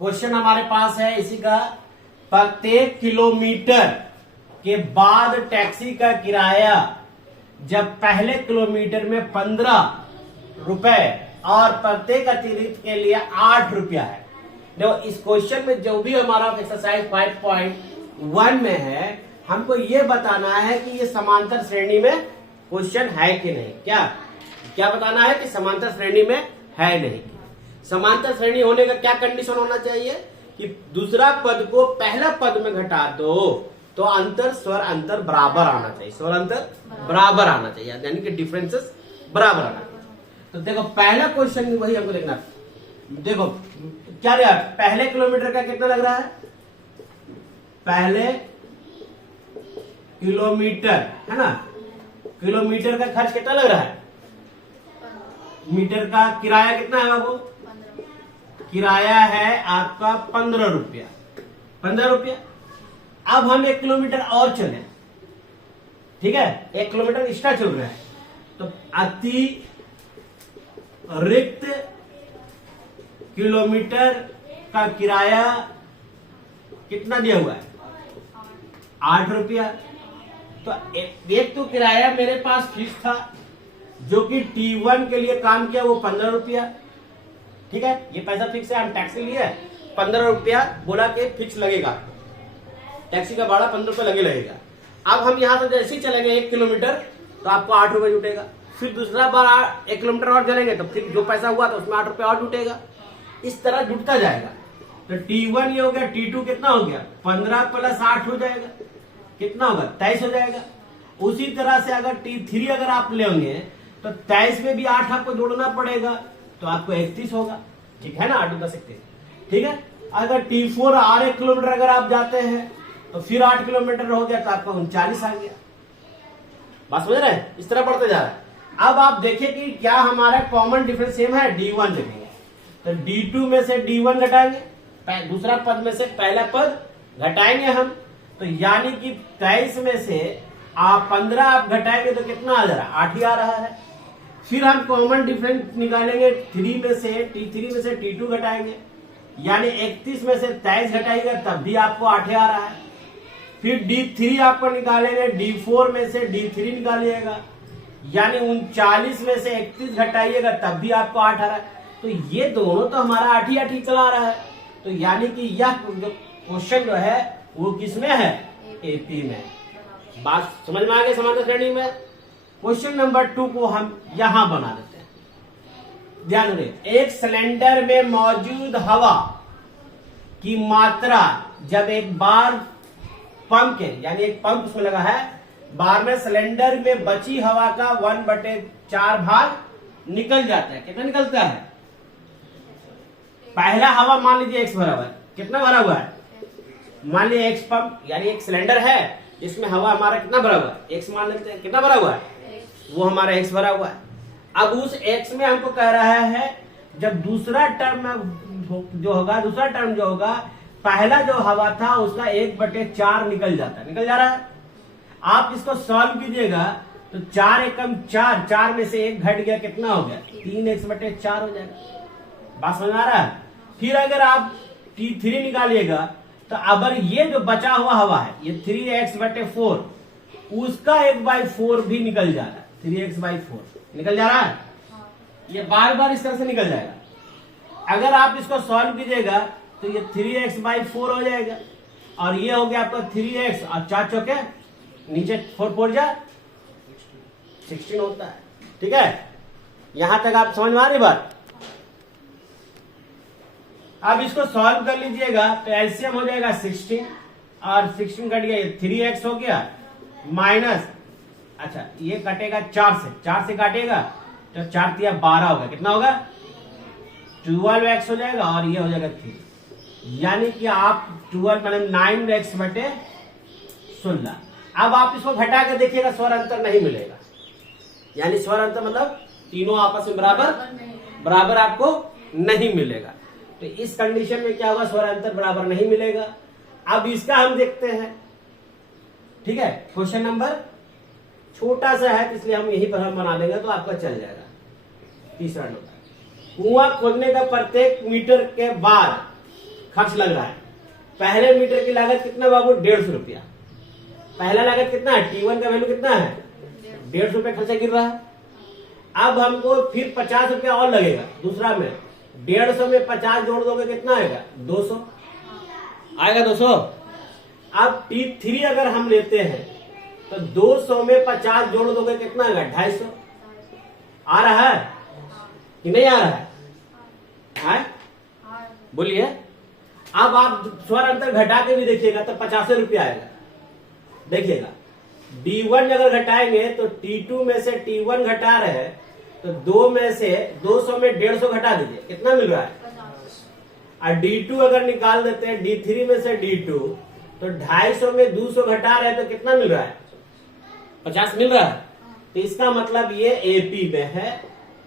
Question हमारे पास है इसी का, प्रत्येक किलोमीटर के बाद टैक्सी का किराया जब पहले किलोमीटर में 15 रुपए और प्रत्येक अतिरिक्त के लिए 8 रुपया है। देखो इस क्वेश्चन में जो भी हमारा एक्सरसाइज 5.1 में है, हमको ये बताना है कि ये समांतर श्रेणी में क्वेश्चन है कि नहीं। क्या क्या बताना है कि समांतर श्रेणी में है नहीं। समांतर श्रेणी होने का क्या कंडीशन होना चाहिए कि दूसरा पद को पहला पद में घटा दो तो अंतर स्वर अंतर बराबर आना चाहिए, स्वर अंतर बराबर आना चाहिए, यानी कि डिफरेंसेस बराबर आना चाहिए। तो देखो पहला क्वेश्चन वही हमको देखना। देखो क्या रहा, पहले किलोमीटर का कितना लग रहा है, पहले किलोमीटर है ना, किलोमीटर का खर्च कितना लग रहा है, मीटर का किराया कितना है बाबू, किराया है आपका 15 रुपया, 15 रुपया। अब हम 1 किलोमीटर और चले, ठीक है, 1 किलोमीटर एक्स्ट्रा चल रहा है, तो अतिरिक्त किलोमीटर का किराया कितना दिया हुआ है, 8 रुपया। तो एक तो किराया मेरे पास फिक्स था जो कि T1 के लिए काम किया वो 15 रुपया, ठीक है, ये पैसा फिक्स है, हम टैक्सी लिए 15 रुपया बोला कि फिक्स लगेगा, टैक्सी का भाड़ा 15 रुपया लगेगा। अब हम यहां से जैसे ही चलेंगे 1 किलोमीटर तो आपको 8 रुपये जुटेगा, फिर दूसरा बार 1 किलोमीटर और चलेंगे तो फिर जो पैसा हुआ तो उसमें 8 रुपये और जुटेगा, इस तरह जुटता जाएगा। तो T1 ये हो गया, T2 कितना हो गया, 15 + 8 हो जाएगा, कितना होगा 23 हो जाएगा। उसी तरह से अगर T3 अगर आप लेंगे तो 23 में भी 8 आपको जोड़ना पड़ेगा तो आपको 31 होगा, ठीक है ना, 8 × 10 31, ठीक है। अगर T4 और 1 किलोमीटर अगर आप जाते हैं तो फिर 8 किलोमीटर हो गया तो आपका 39 आ गया। बात समझ रहे हैं, इस तरह बढ़ते जा रहा है। अब आप देखिए कि क्या हमारा कॉमन डिफरेंस सेम है, D1 देखेंगे तो D2 में से D1 घटाएंगे, दूसरा पद में से पहला पद घटाएंगे हम, तो यानी कि 23 में से आप 15 आप घटाएंगे तो कितना आ जा रहा है, 8 ही आ रहा है। फिर हम कॉमन डिफरेंस निकालेंगे, 3 में से T3 में से T2 घटाएंगे, यानी 31 में से 23 घटाइएगा तब भी आपको 8 आ रहा है। फिर D3 आपको निकालेंगे, D4 में से D3 निकालिएगा, यानी 39 में से 31 घटाइएगा तब भी आपको 8 आ रहा है। तो ये दोनों तो हमारा 8 ही चला रहा है, तो यानी कि यह जो क्वेश्चन जो है वो किसमें है, AP में। बात समझ में आ गई समांतर श्रेणी में। क्वेश्चन नंबर 2 को हम यहां बना देते हैं, ध्यान दें। एक सिलेंडर में मौजूद हवा की मात्रा जब एक बार पंप के, यानी एक पंप उसमें लगा है, बार में सिलेंडर में बची हवा का 1/4 भाग निकल जाता है। कितना निकलता है, पहला हवा मान लीजिए X भरा हुआ है, कितना भरा हुआ है, मान लीजिए X पंप यानी एक सिलेंडर है जिसमें हवा हमारा कितना भरा हुआ है, X मान लेते हैं, कितना भरा हुआ है, वो हमारा X भरा हुआ है। अब उस X में हमको कह रहा है जब दूसरा टर्म जो होगा, दूसरा टर्म जो होगा, पहला जो हवा था उसका 1/4 निकल जाता है, निकल जा रहा है। आप इसको सॉल्व कीजिएगा तो 4 एकम 4, 4 में से 1 घट गया, कितना हो गया, 3x/4 हो जाएगा। बात समझ आ रहा है। फिर अगर आप T3 निकालिएगा तो अगर ये जो बचा हुआ हवा है ये 3x/4, उसका 1/4 भी निकल जा रहा है, 3x/4 निकल जा रहा है, ये बार बार इस तरह से निकल जाएगा। अगर आप इसको सॉल्व कीजिएगा तो ये 3x/4 हो जाएगा, और ये हो गया आपका 3x और 4 चौके नीचे 4 4 जा 16 होता है, ठीक है। यहां तक आप समझ में आ रही बात। अब इसको सॉल्व कर लीजिएगा तो एलसीएम हो जाएगा 16, और 16 कट गया, 3x हो गया माइनस, अच्छा ये कटेगा 4 से काटेगा तो 4 × 12 होगा, कितना होगा 12x हो जाएगा, और ये हो जाएगा 3, यानी कि आप 12 मतलब 9x/16। अब आप इसको घटा कर देखिएगा, स्वर अंतर नहीं मिलेगा, यानी स्वर अंतर मतलब तीनों आपस में बराबर आपको नहीं मिलेगा। तो इस कंडीशन में क्या होगा, स्वर अंतर बराबर नहीं मिलेगा। अब इसका हम देखते हैं, ठीक है। क्वेश्चन नंबर छोटा सा है इसलिए हम यही पर हम बना देंगे तो आपका चल जाएगा। तीसरा नंबर, कुआं खोदने का प्रत्येक मीटर के बाद खर्च लग रहा है। पहले मीटर की लागत कितना बाबू? 150 रुपया। पहला लागत कितना है? T1 का वैल्यू कितना है? 150 रुपया खर्चा गिर रहा है। अब हमको फिर 50 रुपया और लगेगा दूसरा में। 150 में 50 जोड़ दोगे कितना आएगा? 200 आएगा। 200। अब T3 अगर हम लेते हैं तो 200 में 50 जोड़ दोगे कितना आएगा? 250। आ रहा है कि नहीं आ रहा है? बोलिए। अब आप स्वर अंतर घटा के भी देखिएगा तो 50 रुपया आएगा। देखिएगा D1 अगर घटाएंगे तो T2 में से T1 घटा रहे हैं तो 2 में से 200 में 150 घटा दीजिए, कितना मिल रहा है? और D2 अगर निकाल देते हैं D3 में से D2 तो 250 में 200 घटा रहे हैं तो कितना मिल रहा है? 50 मिल रहा है। तो इसका मतलब ये AP में है,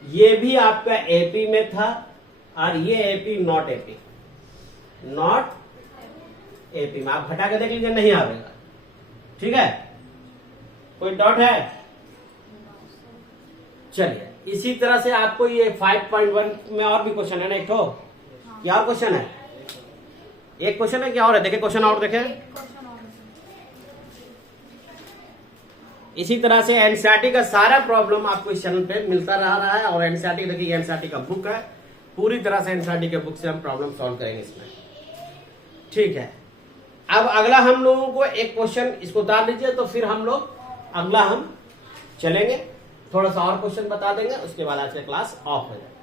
ये भी आपका AP में था और ये AP नॉट AP में। आप घटा के देख लीजिए, नहीं आएगा। ठीक है, कोई डाउट है? चलिए, इसी तरह से आपको ये 5.1 में और भी क्वेश्चन है ना। एक तो क्या और क्वेश्चन है? एक क्वेश्चन है क्या और है? देखे क्वेश्चन और देखे। इसी तरह से एनसीईआरटी का सारा प्रॉब्लम आपको इस चैनल पे मिलता रहा है। और एनसीईआरटी देखिए, एनसीईआरटी का बुक है, पूरी तरह से एनसीईआरटी के बुक से हम प्रॉब्लम सॉल्व करेंगे इसमें। ठीक है, अब अगला हम लोगों को एक क्वेश्चन इसको उतार लीजिए तो फिर हम लोग अगला हम चलेंगे, थोड़ा सा और क्वेश्चन बता देंगे, उसके बाद आज का क्लास ऑफ हो जाएगा।